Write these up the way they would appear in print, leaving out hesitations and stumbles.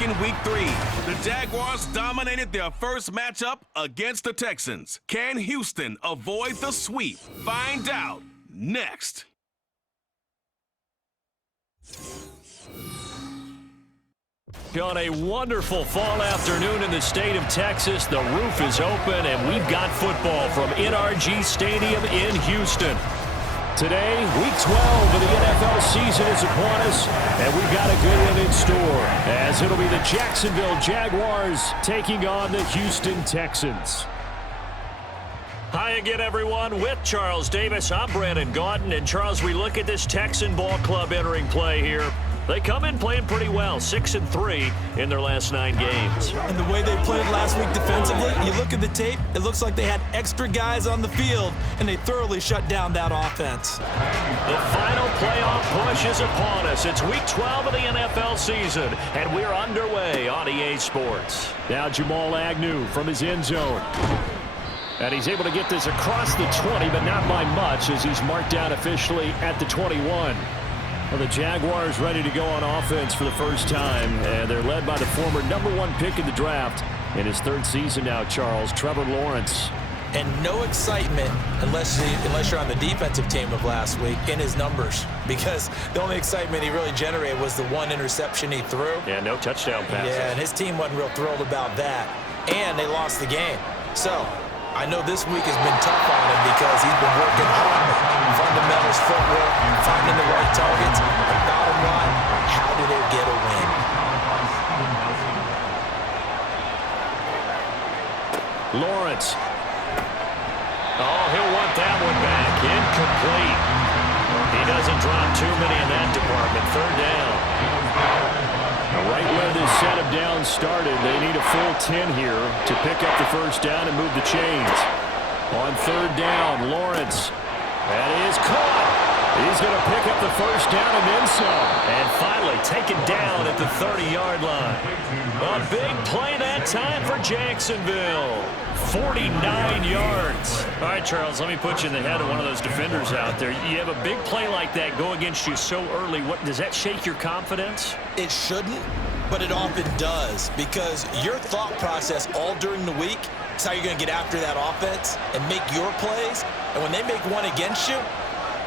back in Week 3. The Jaguars dominated their first matchup against the Texans. Can Houston avoid the sweep? Find out next. On a wonderful fall afternoon in the state of Texas, the roof is open, and we've got football from NRG Stadium in Houston. Today, Week 12 of the NFL season is upon us, and we've got a good one in store, as it'll be the Jacksonville Jaguars taking on the Houston Texans. Hi again, everyone. With Charles Davis, I'm Brandon Gaudin. And, Charles, we look at this Texan ball club entering play here. They come in playing pretty well, 6-3 in their last 9 games. And the way they played last week defensively, you look at the tape, it looks like they had extra guys on the field, and they thoroughly shut down that offense. The final playoff push is upon us. It's Week 12 of the NFL season, and we're underway on EA Sports. Now Jamal Agnew from his end zone. And he's able to get this across the 20, but not by much, as he's marked down officially at the 21. Well, the Jaguars ready to go on offense for the first time, and they're led by the former #1 pick in the draft in his 3rd season now, Charles, Trevor Lawrence. And no excitement unless you're on the defensive team of last week in his numbers, because the only excitement he really generated was the 1 interception he threw. Yeah, no touchdown passes. Yeah, and his team wasn't real thrilled about that, and they lost the game. So I know this week has been tough on him because he's been working hard, fundamentals, footwork, finding the right targets. But bottom line, how do they get a win? Lawrence. Oh, he'll want that one back. Incomplete. He doesn't drop too many in that department. 3rd down. Right where this set of downs started, they need a full 10 here to pick up the first down and move the chains. On 3rd down, Lawrence. That is caught. He's going to pick up the first down and then some. And finally taken down at the 30-yard line. A big play that time for Jacksonville. 49 yards. All right, Charles, let me put you in the head of one of those defenders out there. You have a big play like that go against you so early. What does that shake your confidence? It shouldn't, but it often does, because your thought process all during the week is how you're going to get after that offense and make your plays. And when they make one against you,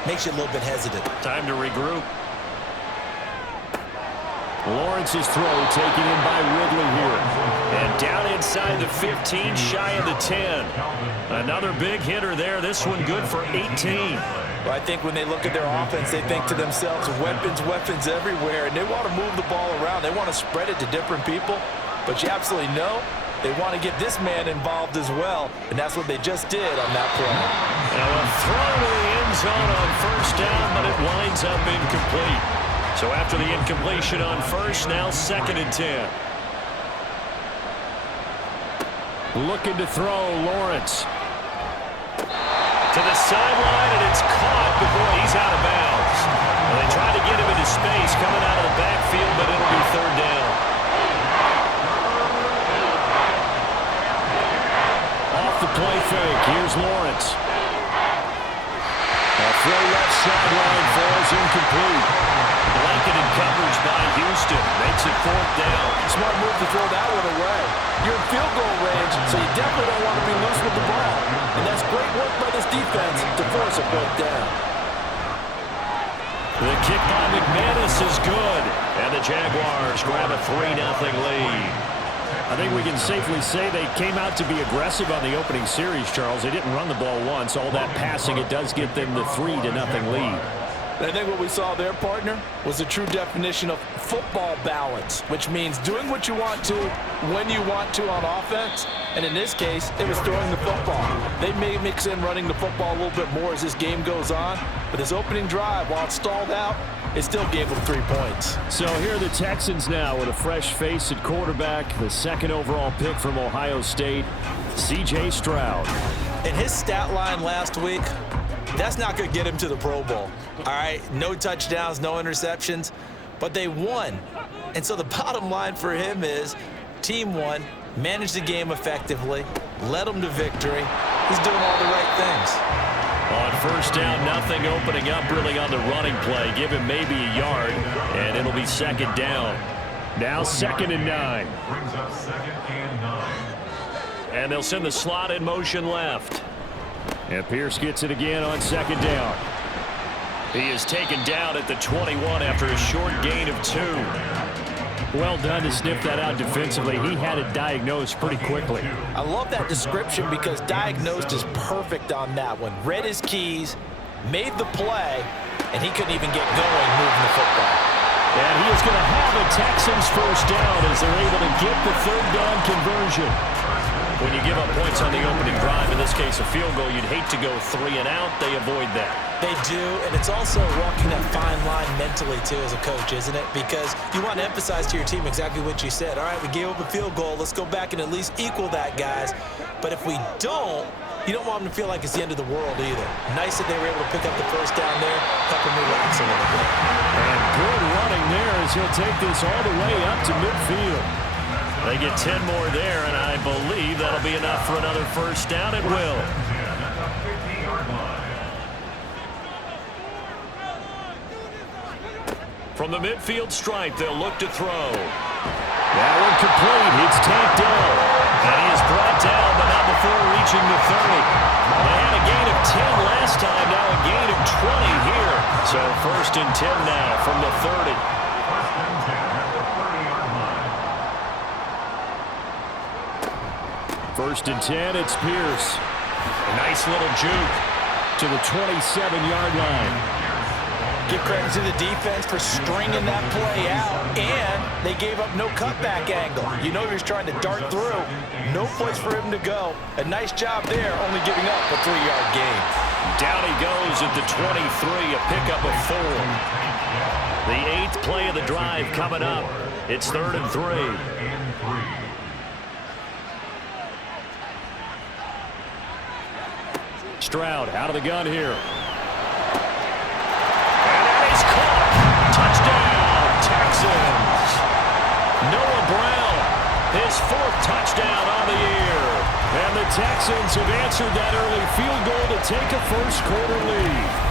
makes you a little bit hesitant. Time to regroup. Lawrence's throw taken in by Ridley here. And down inside the 15, shy of the 10. Another big hitter there. This one good for 18. Well, I think when they look at their offense, they think to themselves, weapons everywhere, and they want to move the ball around. They want to spread it to different people. But you absolutely know they want to get this man involved as well, and that's what they just did on that play. Now a throw to the end zone on 1st down, but it winds up incomplete. So after the incompletion on 1st, now 2nd and 10. Looking to throw, Lawrence. To the sideline, and it's caught before he's out of bounds. Well, they tried to get him into space coming out of the backfield, but it'll be 3rd down. Off the play fake, here's Lawrence. A throw left sideline falls incomplete. Blanketed coverage by Houston. Makes it 4th down. Smart move to throw that one away. You're in field goal range, so you definitely don't want to be loose with the ball. And that's great work by this defense to force a 4th down. The kick by McManus is good. And the Jaguars grab a 3-0 lead. I think we can safely say they came out to be aggressive on the opening series, Charles. They didn't run the ball once. All that passing, it does get them the 3-0 lead. I think what we saw there, partner, was the true definition of football balance, which means doing what you want to when you want to on offense. And in this case, it was throwing the football. They may mix in running the football a little bit more as this game goes on. But this opening drive, while it stalled out, it still gave them 3 points. So here are the Texans now with a fresh face at quarterback, the 2nd overall pick from Ohio State, C.J. Stroud. And his stat line last week, that's not going to get him to the Pro Bowl. All right, no touchdowns, no interceptions, but they won. And so the bottom line for him is team won, managed the game effectively, led them to victory. He's doing all the right things. On 1st down, nothing opening up really on the running play. Give him maybe a yard, and it'll be 2nd down. Now 2nd and 9. And they'll send the slot in motion left. And Pierce gets it again on 2nd down. He is taken down at the 21 after a short gain of 2. Well done to sniff that out defensively. He had it diagnosed pretty quickly. I love that description because diagnosed is perfect on that one. Read his keys, made the play, and he couldn't even get going moving the football. And he is going to have a Texans first down as they're able to get the 3rd down conversion. When you give up points on the opening drive, in this case a field goal, you'd hate to go 3 and out. They avoid that. They do, and it's also walking that fine line mentally, too, as a coach, isn't it? Because you want to emphasize to your team exactly what you said. All right, we gave up a field goal. Let's go back and at least equal that, guys. But if we don't, you don't want them to feel like it's the end of the world either. Nice that they were able to pick up the first down there, help them relax a little bit. And good running there as he'll take this all the way up to midfield. They get 10 more there, and I believe that'll be enough for another first down. It will. From the midfield stripe, they'll look to throw. That one complete. It's tapped down. And he is brought down, but not before reaching the 30. They had a gain of 10 last time, now a gain of 20 here. So 1st and 10 now from the 30. First and 10, it's Pierce. A nice little juke to the 27-yard line. Give credit to the defense for stringing that play out, and they gave up no cutback angle. You know he was trying to dart through. No place for him to go. A nice job there, only giving up a 3-yard gain. Down he goes at the 23, a pickup of 4. The 8th play of the drive coming up. It's 3rd and 3. Stroud out of the gun here. And that is caught. Touchdown, Texans. Noah Brown, his 4th touchdown on the year. And the Texans have answered that early field goal to take a first-quarter lead.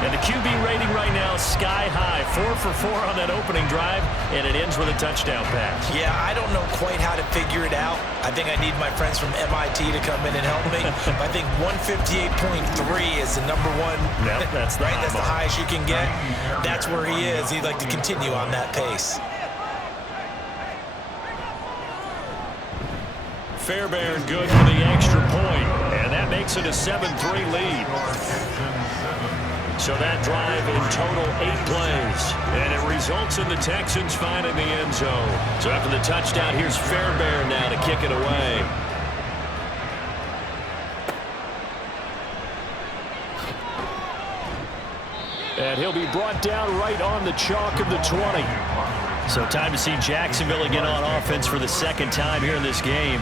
And the QB rating right now is sky high. 4 for 4 on that opening drive, and it ends with a touchdown pass. Yeah, I don't know quite how to figure it out. I think I need my friends from MIT to come in and help me. I think 158.3 is the number one. Yep, that's the right. That's the high highest you can get. That's where he is. He'd like to continue on that pace. Fairbairn good for the extra point, and that makes it a 7-3 lead. So that drive in total 8 plays, and it results in the Texans finding the end zone. So after the touchdown, here's Fairbairn now to kick it away. And he'll be brought down right on the chalk of the 20. So time to see Jacksonville again on offense for the 2nd time here in this game.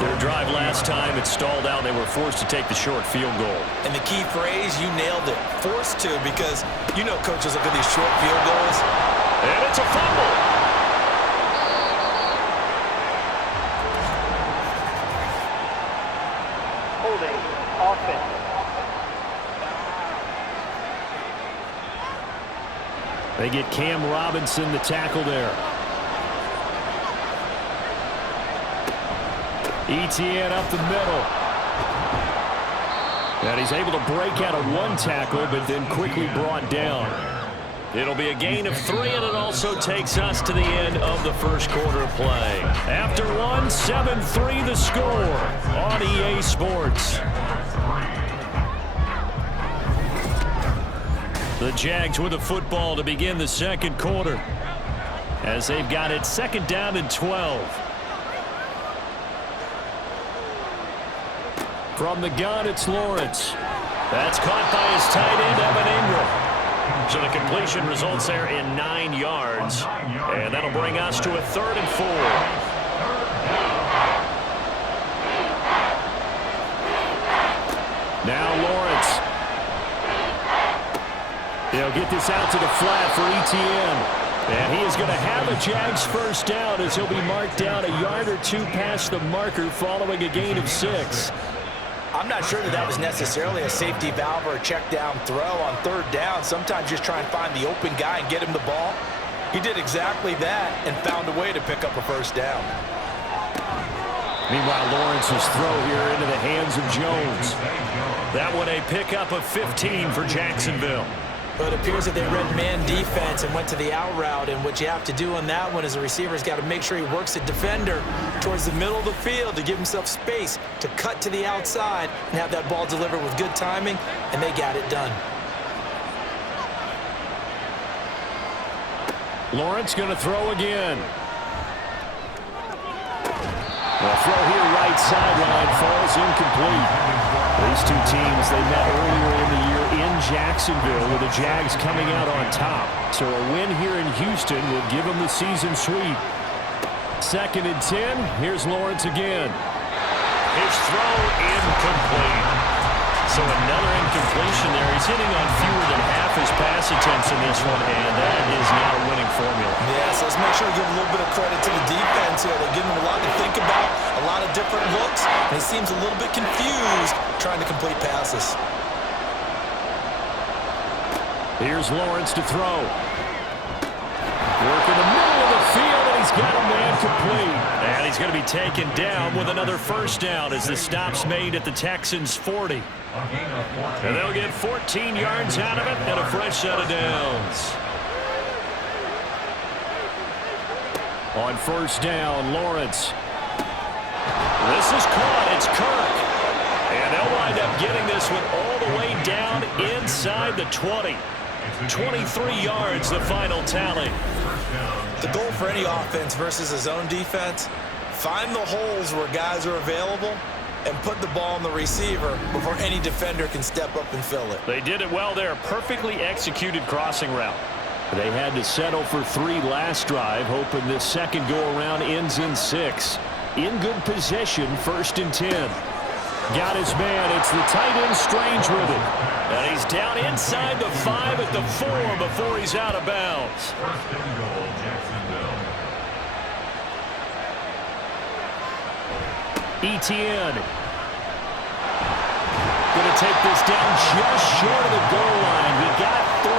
Their drive last time, it stalled out. They were forced to take the short field goal. And the key phrase, you nailed it. Forced to, because you know coaches look at these short field goals. And it's a fumble. Holding offense. They get Cam Robinson, the tackle there. ETN up the middle. And he's able to break out of 1 tackle, but then quickly brought down. It'll be a gain of 3, and it also takes us to the end of the first quarter of play. After 1, 7-3 the score on EA Sports. The Jags with the football to begin the 2nd quarter, as they've got it 2nd down and 12. From the gun, it's Lawrence. That's caught by his tight end, Evan Ingram. So the completion results there in 9 yards. And that'll bring us to a 3rd and 4. Now Lawrence. They'll get this out to the flat for ETN. And he is going to have a Jags first down as he'll be marked down a yard or 2 past the marker following a gain of 6. I'm not sure that was necessarily a safety valve or a check down throw on 3rd down. Sometimes just try and find the open guy and get him the ball. He did exactly that and found a way to pick up a first down. Meanwhile, Lawrence's throw here into the hands of Jones. That one a pickup of 15 for Jacksonville. But it appears that they read man defense and went to the out route, and what you have to do on that one is the receiver's got to make sure he works the defender towards the middle of the field to give himself space to cut to the outside and have that ball delivered with good timing, and they got it done. Lawrence going to throw again. The throw here right sideline falls incomplete. These two teams, they met earlier in the year in Jacksonville with the Jags coming out on top. So a win here in Houston will give them the season sweep. 2nd and 10. Here's Lawrence again. His throw incomplete. So another incompletion there. He's hitting on fewer than half his pass attempts in this one, and that is not a winning formula. Yes, let's make sure we give a little bit of credit to the defense here. They're giving him a lot to think about, a lot of different looks, and he seems a little bit confused trying to complete passes. Here's Lawrence to throw. Work in the middle of the field, and he's got a man complete. And he's going to be taken down with another first down as the stop's made at the Texans' 40. And they'll get 14 yards out of it and a fresh set of downs. On first down, Lawrence. This is caught. It's Kirk. And they'll wind up getting this one all the way down inside the 20. 23 yards, the final tally. The goal for any offense versus a zone defense, find the holes where guys are available and put the ball on the receiver before any defender can step up and fill it. They did it well there. Perfectly executed crossing route. They had to settle for 3 last drive, hoping this second go-around ends in 6. In good possession, 1st and 10. Got his man. It's the tight end Strange with it. And he's down inside the 5 at the 4 before he's out of bounds. Etienne. Going to take this down just short of the goal line. He got 3,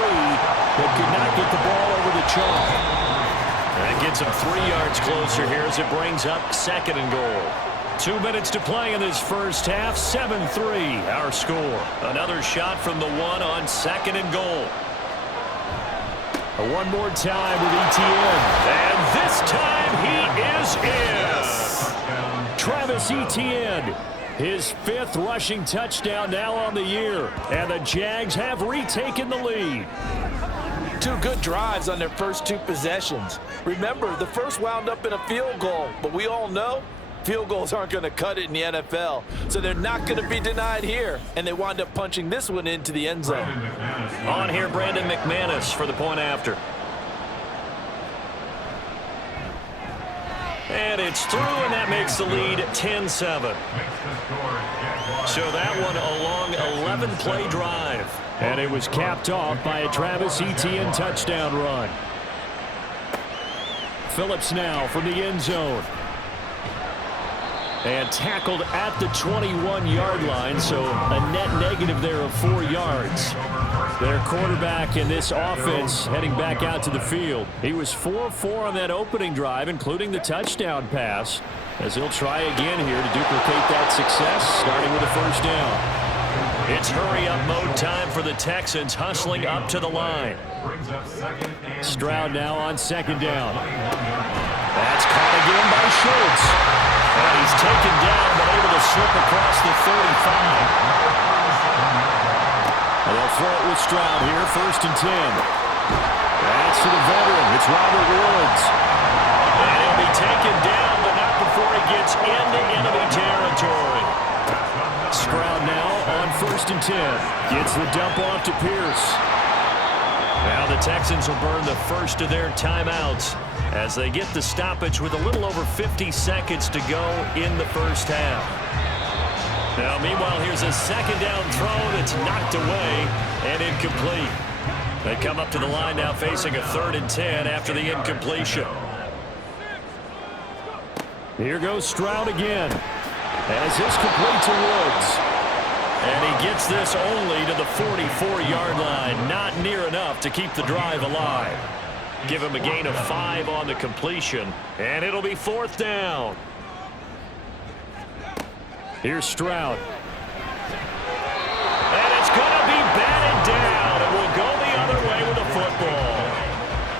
but could not get the ball over the chalk. That gets him 3 yards closer here as it brings up 2nd and goal. 2 minutes to play in this first half. 7-3 our score. Another shot from the 1 on 2nd and goal. One more time with Etienne. And this time he is in. Travis Etienne, his 5th rushing touchdown now on the year. And the Jags have retaken the lead. 2 good drives on their first 2 possessions. Remember, the first wound up in a field goal, but we all know field goals aren't going to cut it in the NFL, so they're not going to be denied here, and they wind up punching this one into the end zone. On here, Brandon McManus for the point after. And it's through, and that makes the lead 10-7. So that one a long 11-play drive. And it was capped off by a Travis Etienne touchdown run. Phillips now from the end zone. And tackled at the 21-yard line, so a net negative there of 4 yards. Their quarterback in this offense heading back out to the field. He was 4-4 on that opening drive, including the touchdown pass, as he'll try again here to duplicate that success, starting with a first down. It's hurry-up mode time for the Texans, hustling up to the line. Stroud now on 2nd down. That's caught again by Schultz. And he's taken down, but able to slip across the 35. And they'll throw it with Stroud here, 1st and 10. That's to the veteran. It's Robert Woods. And he'll be taken down, but not before he gets into enemy territory. Stroud now on 1st and 10. Gets the dump off to Pierce. Now the Texans will burn the first of their timeouts as they get the stoppage with a little over 50 seconds to go in the first half. Now, meanwhile, here's a 2nd down throw that's knocked away and incomplete. They come up to the line now facing a 3rd and 10 after the incompletion. Here goes Stroud again. As this complete to Woods. And he gets this only to the 44-yard line. Not near enough to keep the drive alive. Give him a gain of 5 on the completion, and it'll be 4th down. Here's Stroud. And it's going to be batted down, and we'll go the other way with the football.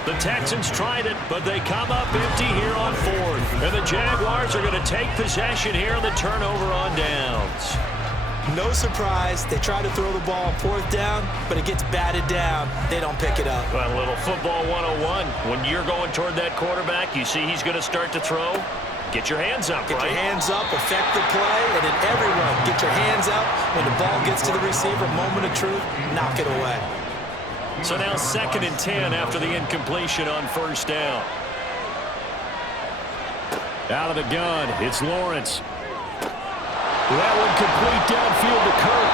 The Texans tried it, but they come up empty here on 4th. And the Jaguars are going to take possession here on the turnover on downs. No surprise, they try to throw the ball on 4th down, but it gets batted down. They don't pick it up. Well, a little football 101. When you're going toward that quarterback, you see he's going to start to throw. Get your hands up, Get your hands up, affect the play, and then everyone get your hands up. When the ball gets to the receiver, moment of truth, knock it away. So now 2nd and 10 after the incompletion on 1st down. Out of the gun, it's Lawrence. That one complete downfield to Kirk.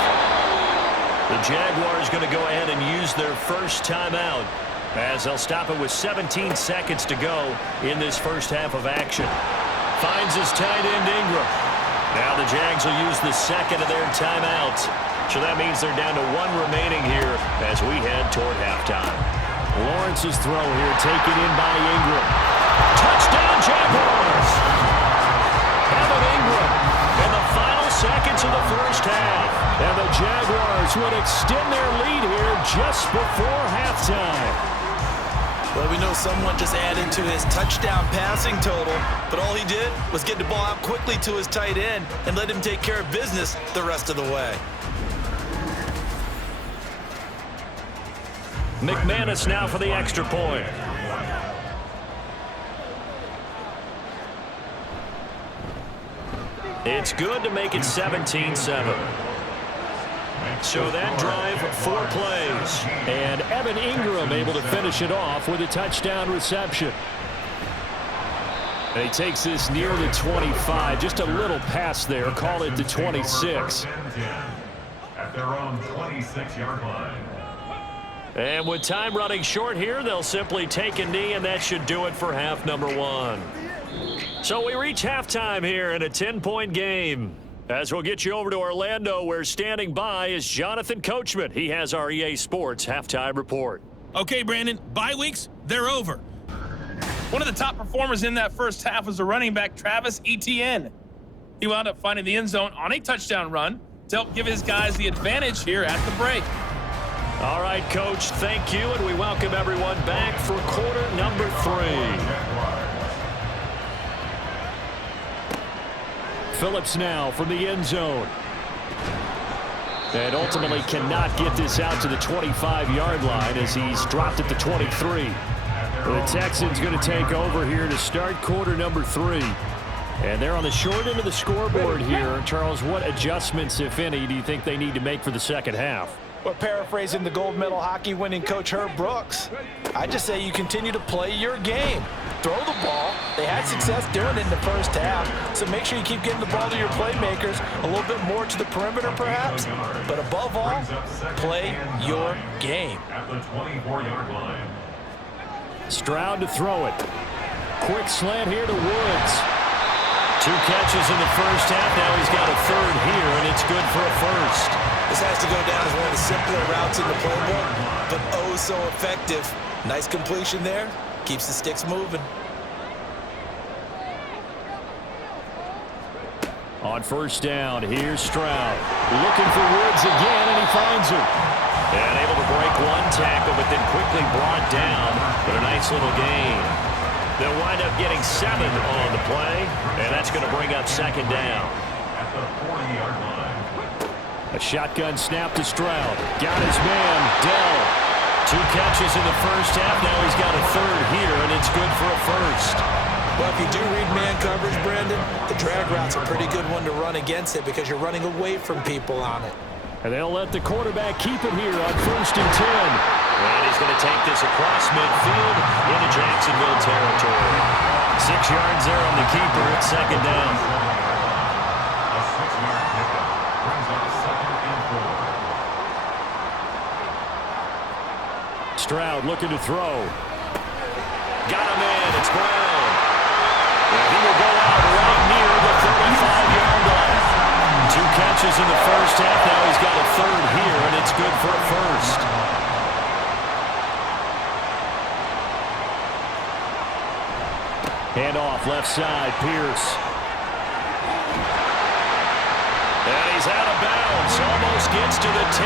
The Jaguars going to go ahead and use their first timeout as they'll stop it with 17 seconds to go in this first half of action. Finds his tight end Ingram. Now the Jags will use the second of their timeouts. So that means they're down to 1 remaining here as we head toward halftime. Lawrence's throw here taken in by Ingram. Touchdown Jaguars! Evan Ingram in the final seconds of the first half. And the Jaguars would extend their lead here just before halftime. Well, we know someone just added to his touchdown passing total, but all he did was get the ball out quickly to his tight end and let him take care of business the rest of the way. McManus now for the extra point. It's good to make it 17-7. So that drive, 4 plays. And Evan Ingram able to finish it off with a touchdown reception. And he takes this near the 25. Just a little pass there. Call it the 26. At their own 26-yard line. And with time running short here, they'll simply take a knee, and that should do it for half number 1. So we reach halftime here in a 10-point game. As we'll get you over to Orlando, where standing by is Jonathan Coachman. He has our EA Sports halftime report. Okay, Brandon, bye weeks, they're over. One of the top performers in that first half was the running back Travis Etienne. He wound up finding the end zone on a touchdown run to help give his guys the advantage here at the break. All right, Coach, thank you, and we welcome everyone back for quarter number 3. Phillips now from the end zone. And ultimately cannot get this out to the 25-yard line as he's dropped at the 23. The Texans going to take over here to start quarter number 3. And they're on the short end of the scoreboard here. Charles, what adjustments, if any, do you think they need to make for the second half? Well, paraphrasing the gold medal hockey winning coach Herb Brooks, I just say you continue to play your game. Throw the ball. They had success doing it in the first half, so make sure you keep getting the ball to your playmakers, a little bit more to the perimeter perhaps, but above all, play your game. At the 24-yard line. Stroud to throw it. Quick slant here to Woods. 2 catches in the first half. Now he's got a 3rd here, and it's good for a first. This has to go down as one of the simpler routes in the playbook, but oh so effective. Nice completion there. Keeps the sticks moving. On first down, here's Stroud. Looking for Woods again, and he finds him. And able to break 1 tackle, but then quickly brought down. But a nice little gain. They'll wind up getting 7 on the play, and that's going to bring up 2nd down. At the 40-yard line. A shotgun snap to Stroud. Got his man, Dell. 2 catches in the first half. Now he's got a 3rd here, and it's good for a first. Well, if you do read man coverage, Brandon, the drag route's a pretty good one to run against it because you're running away from people on it. And they'll let the quarterback keep it here on 1st and 10. And he's going to take this across midfield into Jacksonville territory. 6 yards there on the keeper at 2nd down. A 6-yard pickup brings up 2nd and 4. Stroud looking to throw. Got him in. It's Brown. And he will go out right near the 35-yard line. 2 catches in the first half. Now he's got a 3rd here, and it's good for a first. Hand off left side, Pierce. And he's out of bounds. Almost gets to the 10.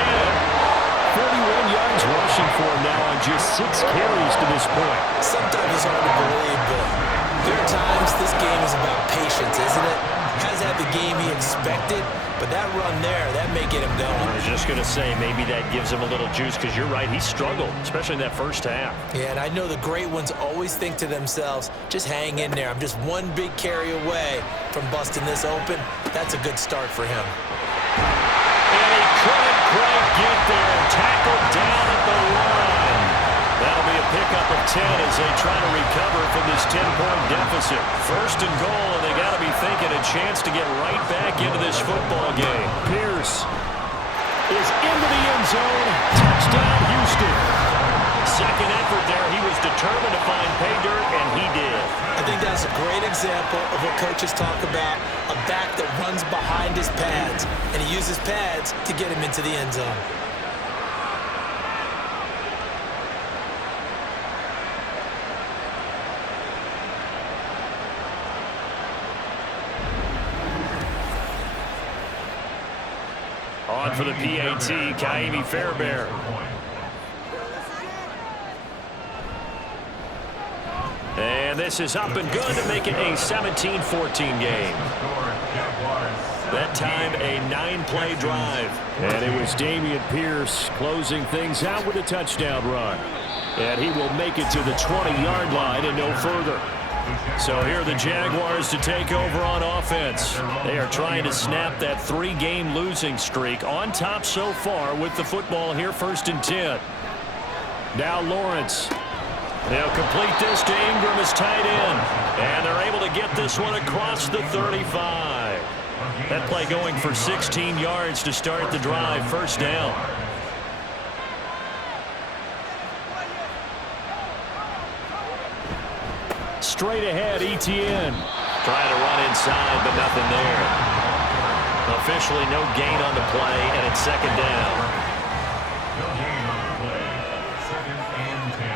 41 yards rushing for him now on just 6 carries to this point. Sometimes it's hard to believe, but there are times this game is about patience, isn't it? Has had the game he expected, but that run there, that may get him going. I was just going to say, maybe that gives him a little juice, because you're right, he struggled, especially in that first half. Yeah, and I know the great ones always think to themselves, just hang in there. I'm just one big carry away from busting this open. That's a good start for him. And he couldn't quite get there. Tackled down at the line. That'll be a pickup of 10 as they try to recover from this 10-point deficit. First and goal, and they got to be thinking a chance to get right back into this football game. Pierce is into the end zone. Touchdown, Houston. Second effort there. He was determined to find pay dirt, and he did. I think that's a great example of what coaches talk about, a back that runs behind his pads, and he uses pads to get him into the end zone. On for the PAT, Kaimi Fairbairn. And this is up and good to make it a 17-14 game. That time, a 9-play drive. And it was Dameon Pierce closing things out with a touchdown run. And he will make it to the 20-yard line and no further. So here are the Jaguars to take over on offense. They are trying to snap that 3-game losing streak, on top so far with the football here, 1st and 10. Now Lawrence. They'll complete this to Ingram as tight end. And they're able to get this one across the 35. That play going for 16 yards to start the drive, 1st down. Straight ahead, ETN. Trying to run inside, but nothing there. Officially no gain on the play, and it's 2nd down. No gain on the play. 2nd and 10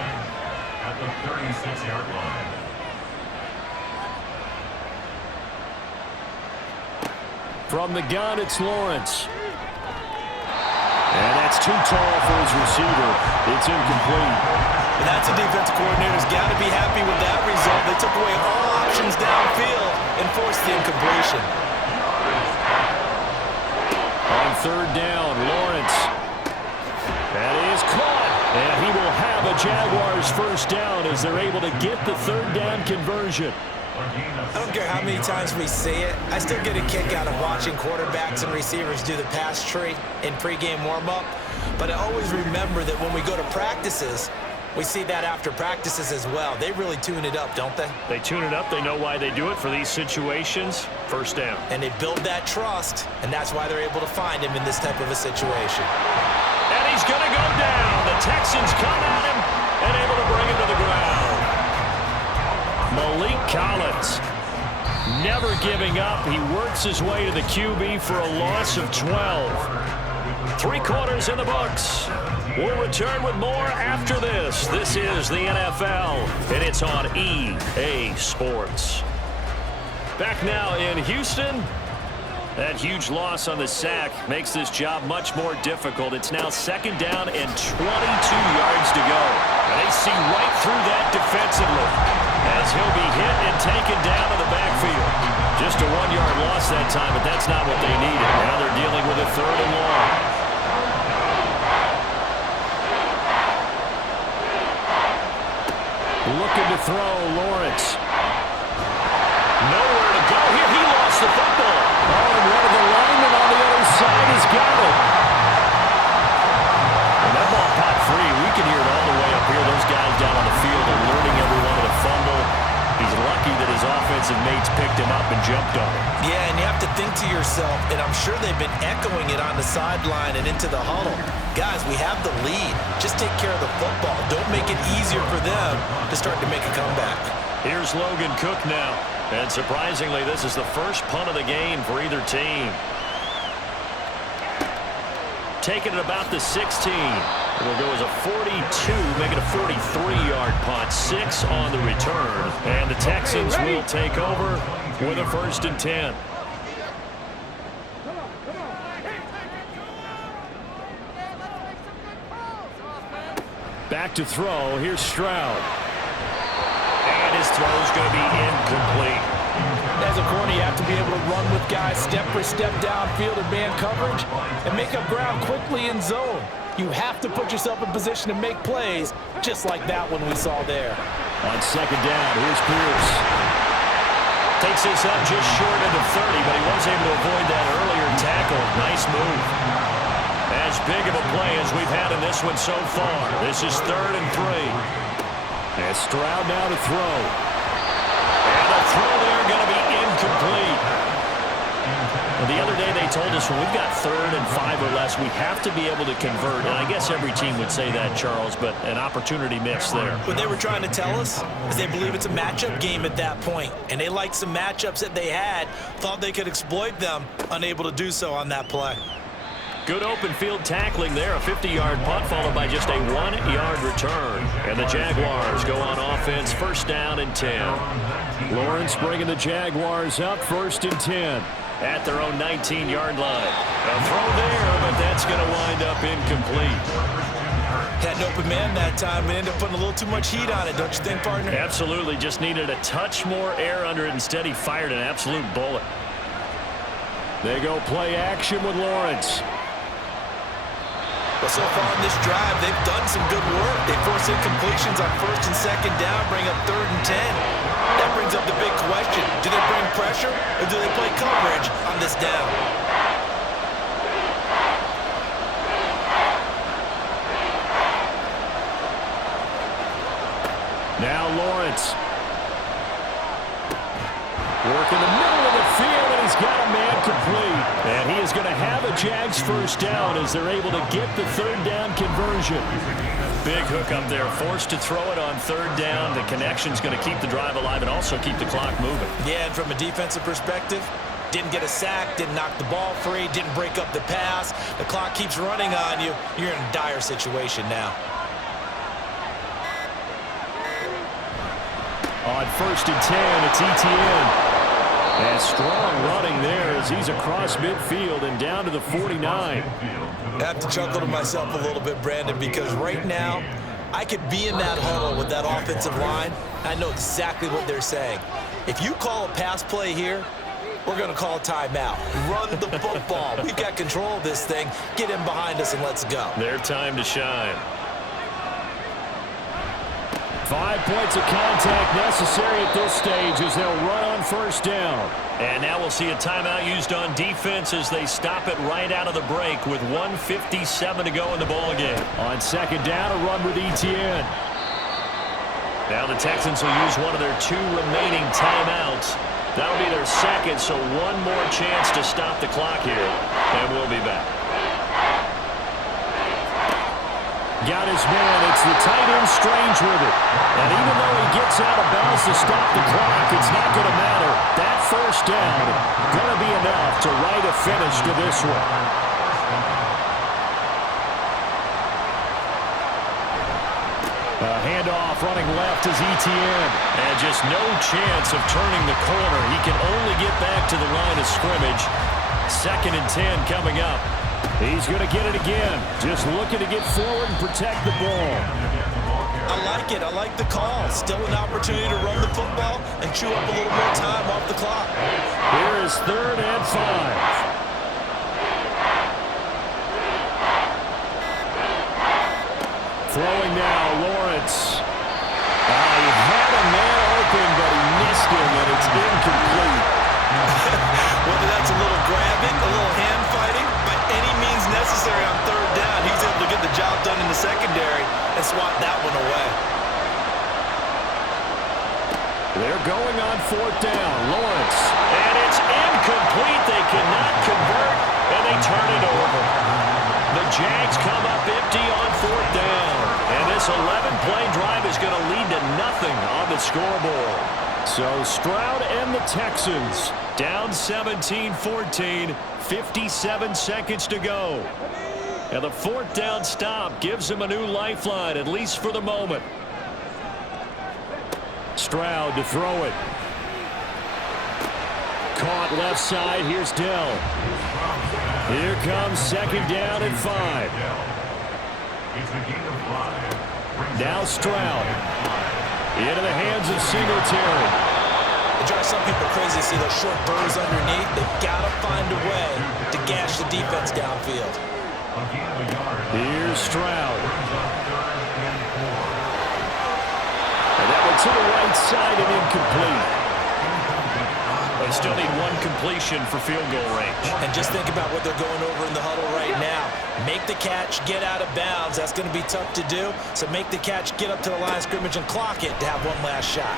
at the 36-yard line. From the gun, it's Lawrence. And that's too tall for his receiver. It's incomplete. And that's a defensive coordinator's got to be happy with that result. They took away all options downfield and forced the incompletion. On 3rd down, Lawrence. That is caught. And he will have a Jaguars 1st down as they're able to get the 3rd down conversion. I don't care how many times we see it. I still get a kick out of watching quarterbacks and receivers do the pass tree in pregame warm-up. But I always remember that when we go to practices, we see that after practices as well. They really tune it up, don't they? They tune it up. They know why they do it for these situations. 1st down. And they build that trust, and that's why they're able to find him in this type of a situation. And he's going to go down. The Texans come at him and able to bring him to the ground. Malik Collins, never giving up. He works his way to the QB for a loss of 12. 3 quarters in the books. We'll return with more after this. This is the NFL, and it's on EA Sports. Back now in Houston. That huge loss on the sack makes this job much more difficult. It's now 2nd down and 22 yards to go. And they see right through that defensively as he'll be hit and taken down in the backfield. Just a 1-yard loss that time, but that's not what they needed. Now they're dealing with a 3rd and long. Looking to throw, Lawrence. Nowhere to go here. He lost the football. Oh, and one of the linemen on the other side has got it. And that ball popped free. We can hear it all the way up here. Those guys down on the field alerting everyone of the fumble. He's lucky that his offensive mates picked him up and jumped on him. Yeah, and you have to think to yourself, and I'm sure they've been echoing it on the sideline and into the huddle. Guys, we have the lead. Just take care of the football. Don't make it easier for them to start to make a comeback. Here's Logan Cook now. And surprisingly, this is the first punt of the game for either team. Taking it about the 16. It'll go as a 42, make it a 43-yard punt, 6 on the return. And the Texans will take over with a 1st and 10. Back to throw. Here's Stroud. And his throw's going to be incomplete. As a corner, you have to be able to run with guys step for step downfield in man coverage and make up ground quickly in zone. You have to put yourself in position to make plays, just like that one we saw there. On 2nd down, here's Pierce. Takes this up just short of the 30, but he was able to avoid that earlier tackle. Nice move. As big of a play as we've had in this one so far. This is 3rd and 3. And Stroud now to throw. And the throw there going to be incomplete. The other day they told us when we've got 3rd and 5 or less, we have to be able to convert. And I guess every team would say that, Charles, but an opportunity missed there. What they were trying to tell us is they believe it's a matchup game at that point. And they liked some matchups that they had, thought they could exploit them, unable to do so on that play. Good open field tackling there. A 50-yard punt followed by just a 1-yard return. And the Jaguars go on offense, 1st down and 10. Lawrence bringing the Jaguars up, 1st and 10. At their own 19-yard line. A throw there, but that's going to wind up incomplete. Had an open man that time, but ended up putting a little too much heat on it, don't you think, partner? Absolutely. Just needed a touch more air under it. Instead, he fired an absolute bullet. They go play action with Lawrence. But so far in this drive, they've done some good work. They force incompletions on 1st and 2nd down, bring up 3rd and 10. That brings up the big question. Do they bring pressure or do they play coverage on this down? Now Lawrence. Working the middle of the field, and he's got a man complete. And he is going to have a Jags 1st down as they're able to get the 3rd down conversion. Big hook up there, forced to throw it on 3rd down. The connection's going to keep the drive alive and also keep the clock moving. Yeah, and from a defensive perspective, didn't get a sack, didn't knock the ball free, didn't break up the pass. The clock keeps running on you. You're in a dire situation now. On 1st and 10, it's ETN. And strong running there as he's across midfield and down to the 49. I have to chuckle to myself a little bit, Brandon, because right now I could be in that huddle with that offensive line. I know exactly what they're saying. If you call a pass play here, we're going to call a timeout. Run the football. We've got control of this thing. Get in behind us and let's go. Their time to shine. 5 points of contact necessary at this stage as they'll run on 1st down. And now we'll see a timeout used on defense as they stop it right out of the break with 1:57 to go in the ballgame. On 2nd down, a run with ETN. Now the Texans will use one of their 2 remaining timeouts. That'll be their 2nd, so one more chance to stop the clock here. And we'll be back. Got his man. It's the tight end Strange with it. And even though he gets out of bounds to stop the clock, it's not going to matter. That 1st down going to be enough to write a finish to this one. A handoff running left is ETN. And just no chance of turning the corner. He can only get back to the line of scrimmage. 2nd and 10 coming up. He's going to get it again. Just looking to get forward and protect the ball. I like it. I like the call. Still an opportunity to run the football and chew up a little more time off the clock. Here is 3rd and 5. Throwing now, Lawrence. He had a man open, but he missed him, and it's incomplete. Whether that's a little grabbing, a little hand fighting, by any means necessary on 3rd down, he's able to get the job done in the secondary and swat that one away. They're going on 4th down. Lawrence. And it's incomplete. They cannot convert, and they turn it over. The Jags come up empty on 4th down. And this 11-play drive is going to lead to nothing on the scoreboard. So Stroud and the Texans down 17-14, 57 seconds to go. And the 4th down stop gives him a new lifeline, at least for the moment. Stroud to throw it. Caught left side. Here's Dell. Here comes 2nd down and 5. Now Stroud. Into the hands of Singletary. It drives some people crazy to see those short burrs underneath. They've got to find a way to gash the defense downfield. Here's Stroud. And that one to the right side and incomplete. They still need one completion for field goal range. And just think about what they're going over in the huddle right now. Make the catch, get out of bounds. That's going to be tough to do. So make the catch, get up to the line of scrimmage, and clock it to have one last shot.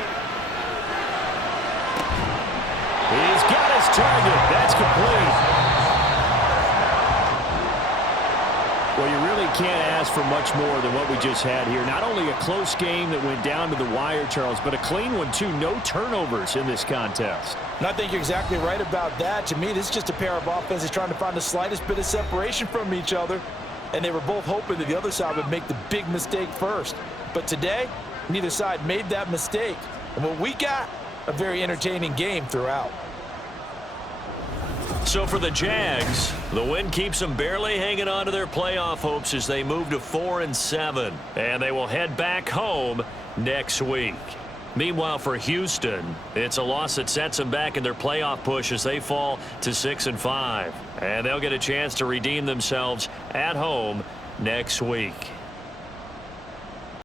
He's got his target. That's complete. Well, you really can't ask for much more than what we just had here. Not only a close game that went down to the wire, Charles, but a clean one, too. No turnovers in this contest. And I think you're exactly right about that. To me, this is just a pair of offenses trying to find the slightest bit of separation from each other. And they were both hoping that the other side would make the big mistake first. But today, neither side made that mistake. And what we got, a very entertaining game throughout. So for the Jags, the win keeps them barely hanging on to their playoff hopes as they move to 4-7. And they will head back home next week. Meanwhile, for Houston, it's a loss that sets them back in their playoff push as they fall to 6-5. And they'll get a chance to redeem themselves at home next week.